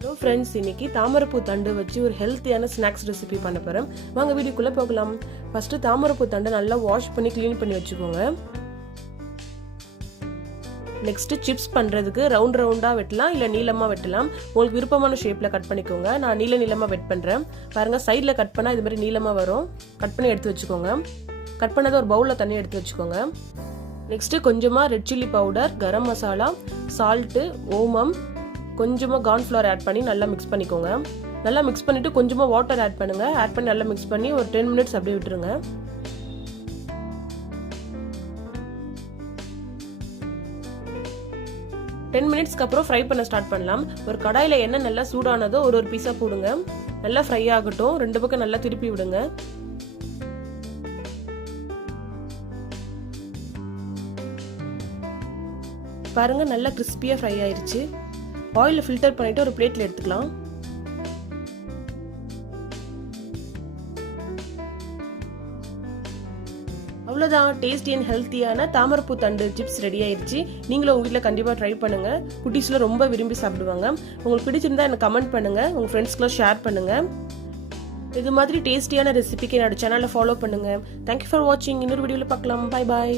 Hello friends, இன்னைக்கு தாமரைப்பூ தண்டு வச்சு ஒரு ஹெல்த்தியான ஸ்நாக்ஸ் ரெசிபி பண்ண போகிறேன். வாங்க வீடியோக்குள்ளே போகலாம். ஃபஸ்ட்டு தாமரைப்பூ தண்டை நல்லா வாஷ் பண்ணி க்ளீன் பண்ணி வச்சுக்கோங்க. நெக்ஸ்ட்டு சிப்ஸ் பண்ணுறதுக்கு ரவுண்டாக வெட்டலாம், இல்லை நீளமாக வெட்டலாம். உங்களுக்கு விருப்பமான ஷேப்பில் கட் பண்ணிக்கோங்க. நான் நீளமாக வெட் பண்ணுறேன். பாருங்கள், சைடில் கட் பண்ணால் இது மாதிரி நீளமாக வரும். கட் பண்ணி எடுத்து வச்சுக்கோங்க. கட் பண்ணதை ஒரு பவுலில் தண்ணி எடுத்து வச்சுக்கோங்க. நெக்ஸ்ட்டு கொஞ்சமாக red chilli powder, garam masala, salt, ஓமம், கொஞ்சமாக கார்ன்ஃப்ளவர் ஆட் பண்ணி நல்லா மிக்ஸ் பண்ணிக்கோங்க. நல்லா மிக்ஸ் பண்ணிவிட்டு கொஞ்சமாக வாட்டர் ஆட் பண்ணுங்கள். ஆட் பண்ணி நல்லா மிக்ஸ் பண்ணி ஒரு 10 மினிட்ஸ் அப்படியே விட்டுருங்க. டென் மினிட்ஸ்க்கு அப்புறம் ஃப்ரை பண்ண ஸ்டார்ட் பண்ணலாம். ஒரு கடாயில் எண்ணெய் நல்லா சூடானதோ ஒரு பீஸாக போடுங்க. நல்லா ஃப்ரை ஆகட்டும். 2 பக்கம் நல்லா திருப்பி விடுங்க. பாருங்க, நல்லா கிறிஸ்பியாக ஃப்ரை ஆயிடுச்சு. ஆயிலை ஃபில்டர் பண்ணிட்டு ஒரு பிளேட்ல எடுத்துக்கலாம். அவ்வளோதான், டேஸ்டி அண்ட் ஹெல்த்தியான தாமரைப்பூ தண்டு சிப்ஸ் ரெடி ஆயிடுச்சு. நீங்களும் உங்க வீட்டில் கண்டிப்பாக ட்ரை பண்ணுங்க. குட்டீஸ்ல ரொம்ப விரும்பி சாப்பிடுவாங்க. உங்களுக்கு பிடிச்சிருந்தா எனக்கு கமெண்ட் பண்ணுங்க, உங்க ஃப்ரெண்ட்ஸ்க்குலாம் ஷேர் பண்ணுங்க. இது மாதிரி டேஸ்டியான ரெசிபிக்கு என்னோட சேனலை ஃபாலோ பண்ணுங்க. தேங்க்யூ ஃபார் வாட்சிங். இன்னொரு வீடியோவில் பார்க்கலாம். Bye bye.